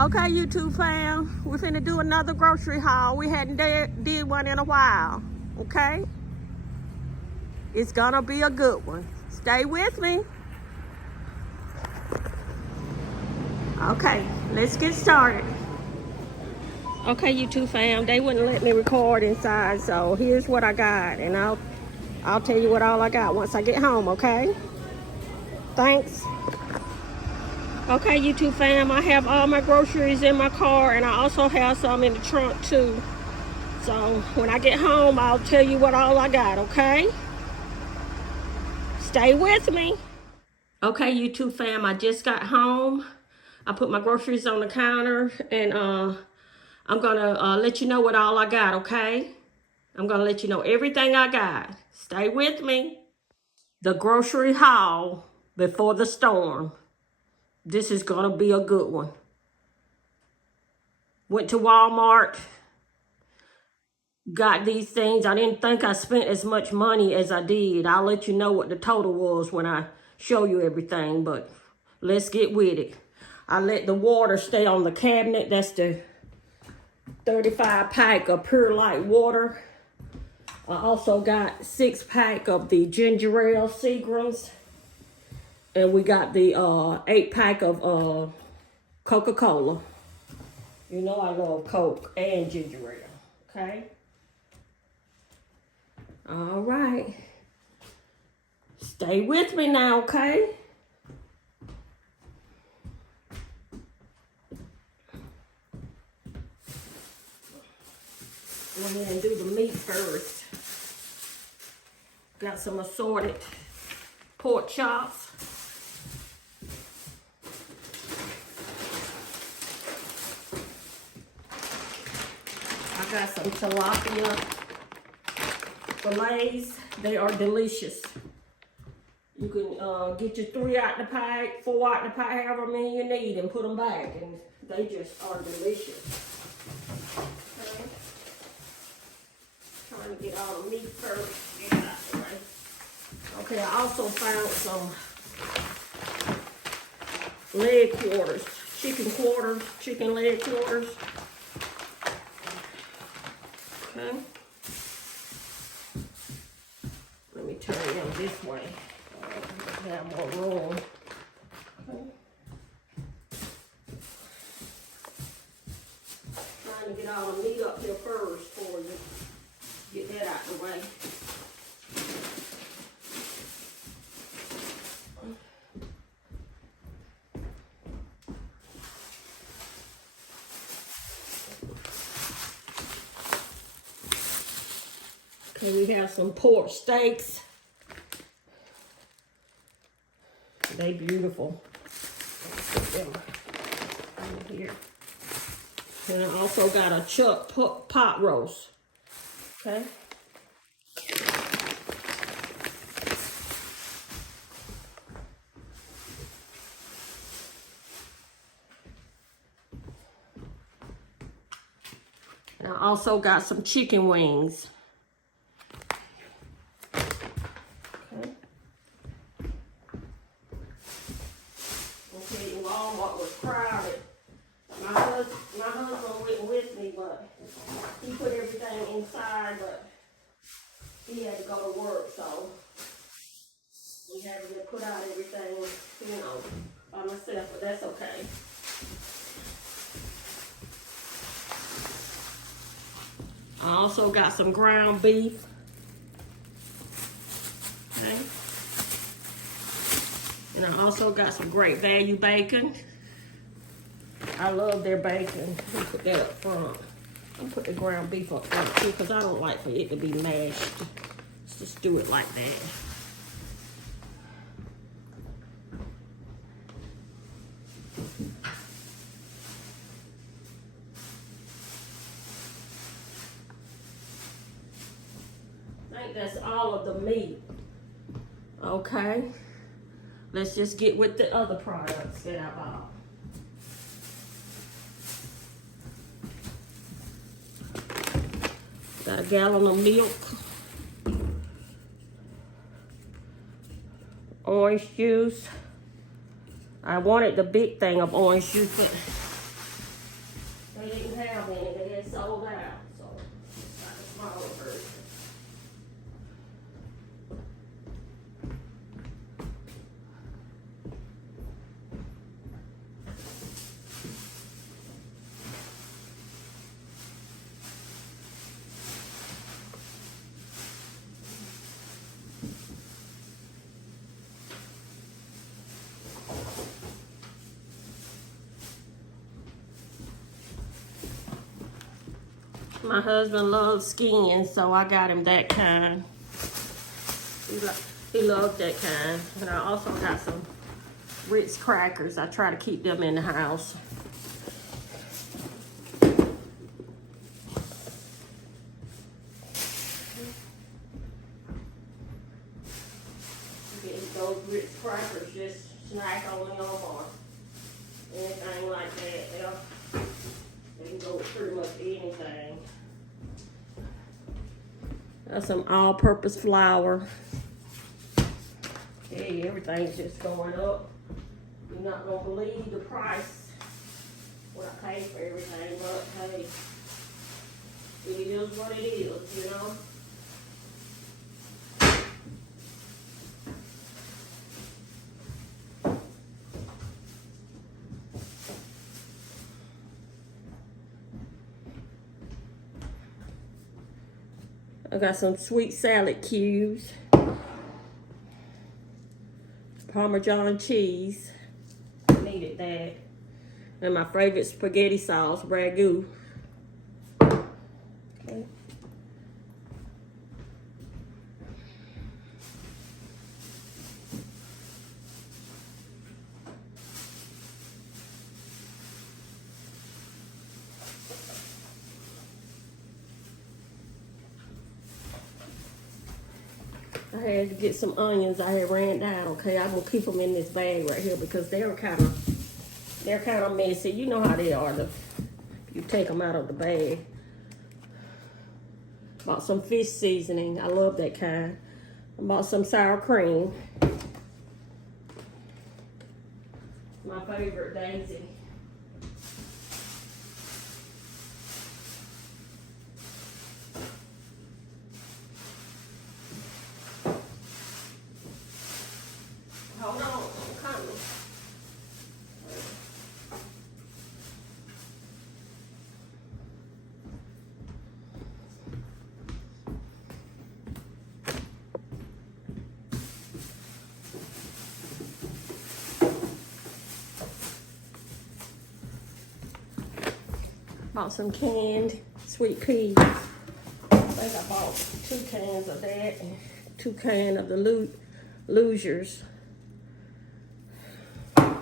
Okay, YouTube fam, we're finna do another grocery haul. We hadn't did one in a while, okay? It's gonna be a good one. Stay with me. Okay, let's get started. Okay, YouTube fam, they wouldn't let me record inside, so here's what I got, and I'll tell you what all I got once I get home, okay? Thanks. Okay, YouTube fam, I have all my groceries in my car, and I also have some in the trunk too. So when I get home, I'll tell you what all I got, okay? Stay with me. Okay, YouTube fam, I just got home. I put my groceries on the counter, and I'm gonna let you know what all I got, okay? I'm gonna let you know everything I got. Stay with me. The grocery haul before the storm. This is gonna be a good one. Went to Walmart, got these things. I didn't think I spent as much money as I did. I'll let you know what the total was when I show you everything, but let's get with it. I let the water stay on the cabinet. That's the 35 pack of Pure Light water. I also got 6 pack of the ginger ale Seagrams. And we got the 8 pack of Coca-Cola. You know I love Coke and ginger ale, okay? All right. Stay with me now, okay? Go ahead and do the meat first. Got some assorted pork chops. I got some tilapia fillets. They are delicious. You can get your 3 out the pack, 4 out the pack, however many you need, and put them back, and they just are delicious. Okay. Trying to get all the meat first, get it out the way. Okay, I also found some leg quarters, chicken leg quarters. Okay. Let me turn them this way. Have more room. Okay. Trying to get all the meat up here first for you. Get that out the way. Okay, we have some pork steaks. They beautiful. Put them in here. And I also got a chuck pot roast. Okay. And I also got some chicken wings. Walmart was crowded. My husband went with me, but he put everything inside, but he had to go to work, so we had to put out everything, you know, by myself, but that's okay. I also got some ground beef. Okay. And I also got some Great Value bacon. I love their bacon. Let me put that up front. I'm gonna put the ground beef up front too, because I don't like for it to be mashed. Let's just do it like that. I think that's all of the meat. Okay. Let's just get with the other products that I bought. Got a gallon of milk. Orange juice. I wanted the big thing of orange juice, but They didn't have any. They had sold out. So got the smaller version. My husband loves skiing, so I got him that kind. He loved that kind. And I also got some Ritz crackers. I try to keep them in the house. Those Ritz crackers, just snack on them or anything like that. They can go with pretty much anything. Got some all-purpose flour. Hey, everything's just going up. You're not gonna believe the price, what I pay for everything, but hey, it is what it is, you know. I got some sweet salad cubes, Parmesan cheese, needed that, and my favorite spaghetti sauce, ragu. Okay. I had to get some onions. I had ran down. Okay, I'm gonna keep them in this bag right here because they're kind of messy. You know how they are. You take them out of the bag. Bought some fish seasoning. I love that kind. I bought some sour cream. My favorite, Daisy. Hold on, I'm coming. Bought some canned sweet peas. I think I bought 2 cans of that and 2 cans of the Losers. I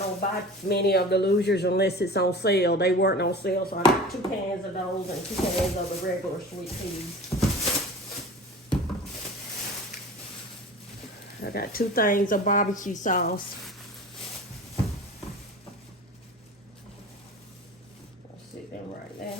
don't buy many of the Losers unless it's on sale. They weren't on sale, so I got 2 cans of those and 2 cans of the regular sweet peas. I got 2 things of barbecue sauce. I'll sit them right now.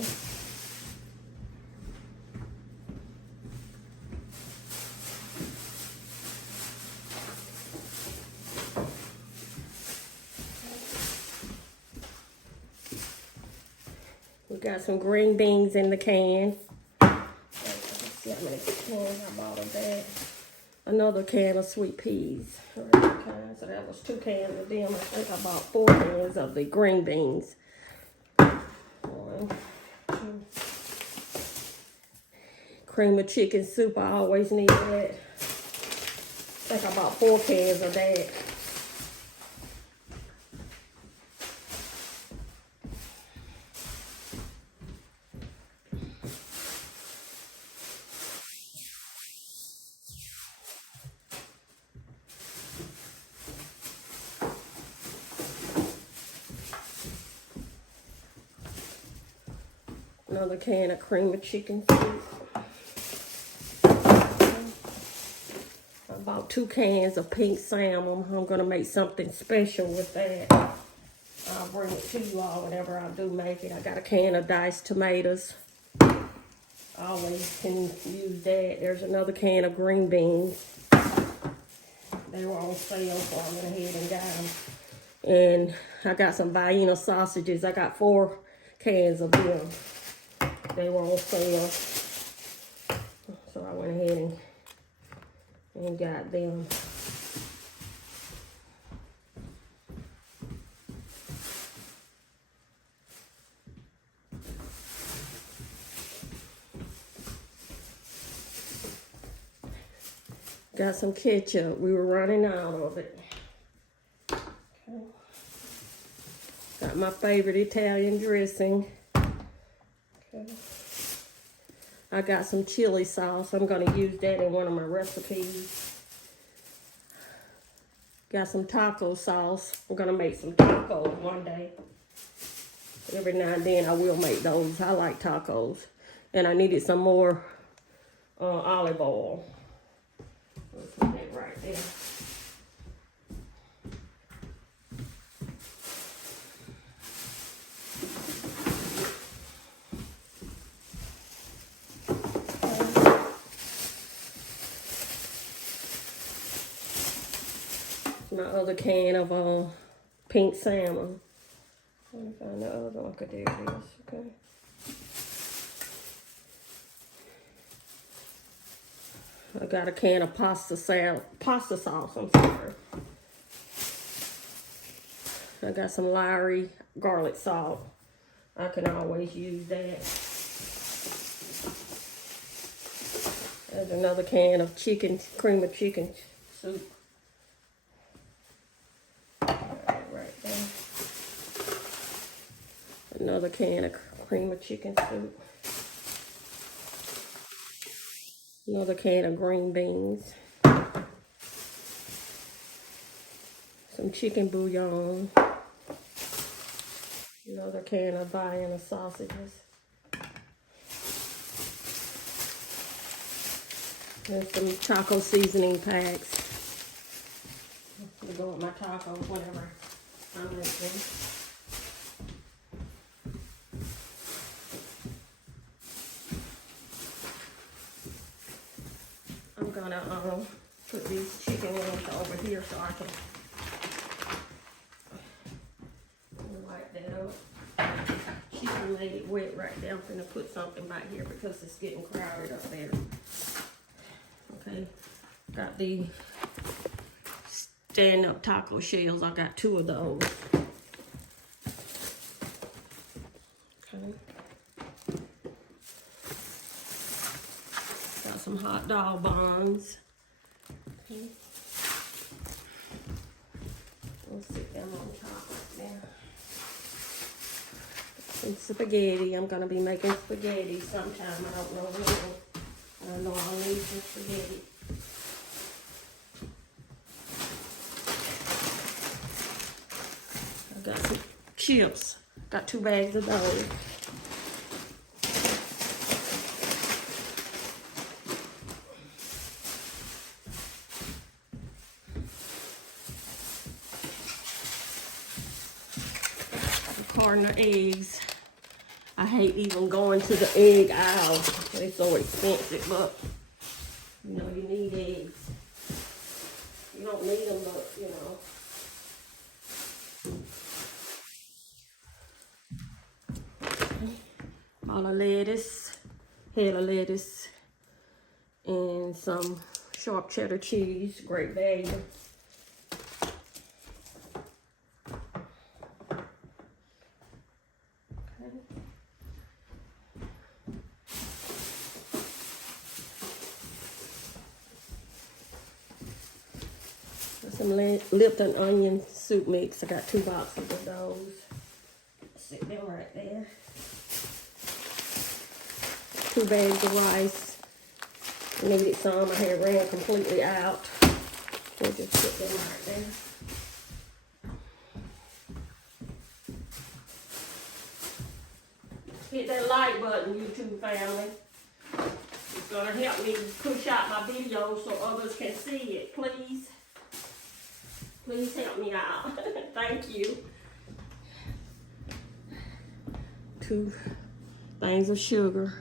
We got some green beans in the can. Let's see how many cans I bought of that. Another can of sweet peas. So that was 2 cans of them. I think I bought 4 cans of the green beans. 1, 2. Cream of chicken soup. I always need that. I think I bought 4 cans of that. Another can of cream of chicken soup. I bought 2 cans of pink salmon. I'm gonna make something special with that. I'll bring it to you all whenever I do make it. I got a can of diced tomatoes. Always can use that. There's another can of green beans. They were on sale, so I went ahead and got them. And I got some Vienna sausages. I got 4 cans of them. They were on sale. So I went ahead and got them. Got some ketchup. We were running out of it. Okay. Got my favorite Italian dressing. Okay. I got some chili sauce. I'm going to use that in one of my recipes. Got some taco sauce. I'm going to make some tacos one day. Every now and then I will make those. I like tacos. And I needed some more olive oil. Put that right there. My other can of pink salmon. Let me find the other one. Okay, there it is. Okay. I got a can of pasta sauce, I'm sorry. I got some Lowry garlic salt. I can always use that. There's another can of cream of chicken soup. Right there. Another can of cream of chicken soup. Another can of green beans. Some chicken bouillon. Another can of Vienna sausages. And some taco seasoning packs. To go with my tacos whenever I make them. I'm gonna put these chicken wings over here so I can wipe that up. Chicken made it wet right there. I'm gonna put something back here because it's getting crowded up there. Okay, got the stand-up taco shells. I got 2 of those. Okay. Got some hot dog buns. Okay. We'll sit them on top right there. Some spaghetti. I'm gonna be making spaghetti sometime. I don't know when. I know I'll need some spaghetti. I got some chips. Got 2 bags of those. A carton of eggs. I hate even going to the egg aisle. They're so expensive, but you know you need eggs. You don't need them, but you know. All the lettuce, head of lettuce, and some sharp cheddar cheese, great value. Some Lipton onion soup mix. I got 2 boxes of those. Stick them right there. 2 bags of rice. I needed some. I had ran completely out. We'll just put them right there. Hit that like button, YouTube family. It's gonna help me push out my videos so others can see it, please. Please help me out. Thank you. 2 things of sugar.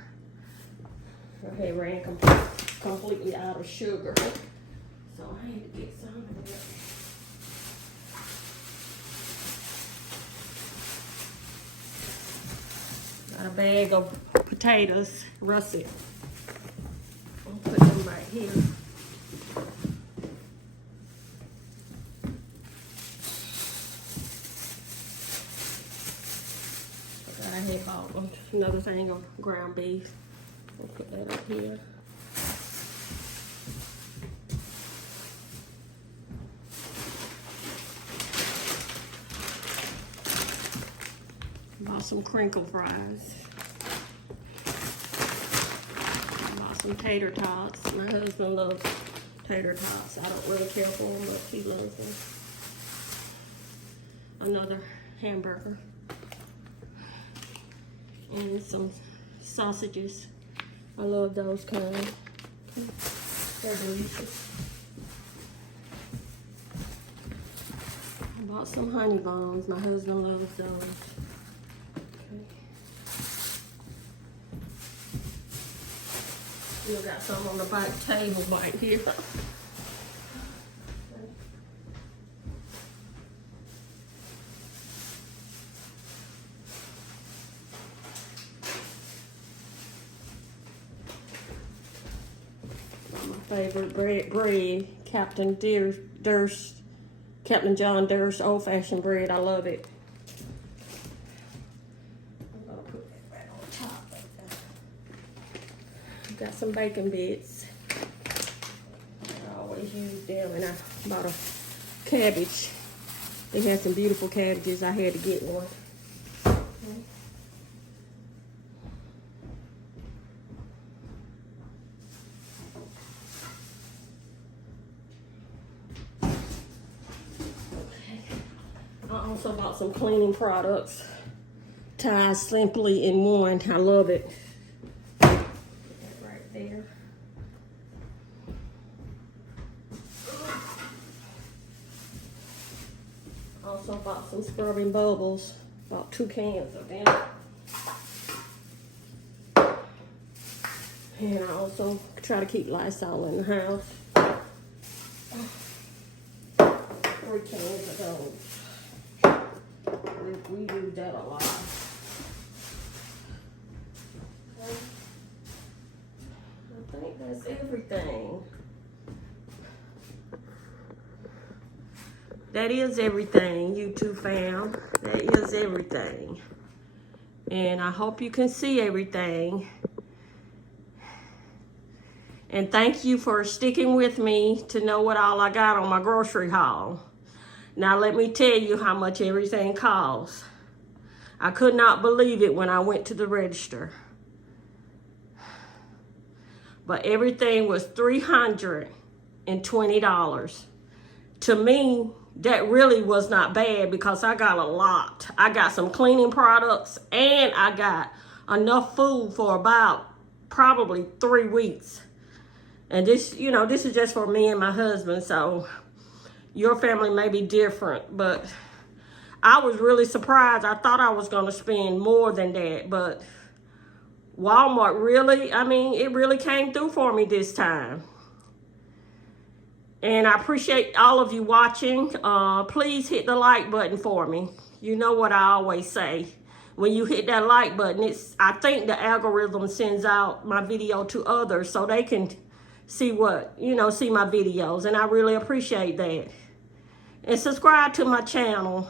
I had ran completely out of sugar. So I had to get some of it. a bag of potatoes, russet. I'll put them right here. I had bought another thing of ground beef. I'll put that up here. Bought some crinkle fries. Bought some tater tots. My husband loves tater tots. I don't really care for them, but he loves them. Another hamburger. And some sausages. I love those kind. They're delicious. I bought some honey buns. My husband loves those. Okay. Still got some on the back table right here. Favorite bread, Captain John Durst old-fashioned bread. I love it. I'm gonna put that right on top. Got some bacon bits. I always use them, and I bought a cabbage. They had some beautiful cabbages. I had to get one. I also bought some cleaning products. Tide Simply in One. I love it. Right there. Also bought some scrubbing bubbles. Bought 2 cans of them. And I also try to keep Lysol in the house. 3 cans of those. We use that a lot. Okay. I think that's everything. That is everything, YouTube fam. That is everything. And I hope you can see everything. And thank you for sticking with me to know what all I got on my grocery haul. Now let me tell you how much everything costs. I could not believe it when I went to the register. But everything was $320. To me, that really was not bad because I got a lot. I got some cleaning products and I got enough food for about probably 3 weeks. And this, you know, this is just for me and my husband, so your family may be different, but I was really surprised. I thought I was going to spend more than that, but Walmart really, I mean, it really came through for me this time. And I appreciate all of you watching. Please hit the like button for me. You know what I always say. When you hit that like button, I think the algorithm sends out my video to others so they can see see my videos. And I really appreciate that. And subscribe to my channel.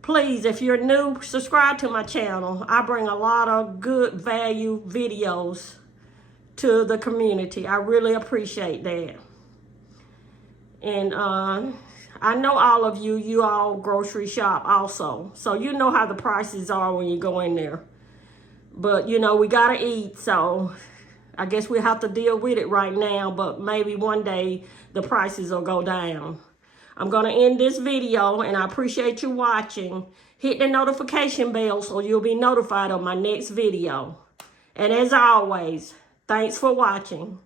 Please, if you're new, subscribe to my channel. I bring a lot of good value videos to the community. I really appreciate that. And I know all of you all grocery shop also. So you know how the prices are when you go in there. But, you know, we got to eat. So I guess we have to deal with it right now. But maybe one day the prices will go down. I'm going to end this video, and I appreciate you watching. Hit the notification bell so you'll be notified of my next video. And as always, thanks for watching.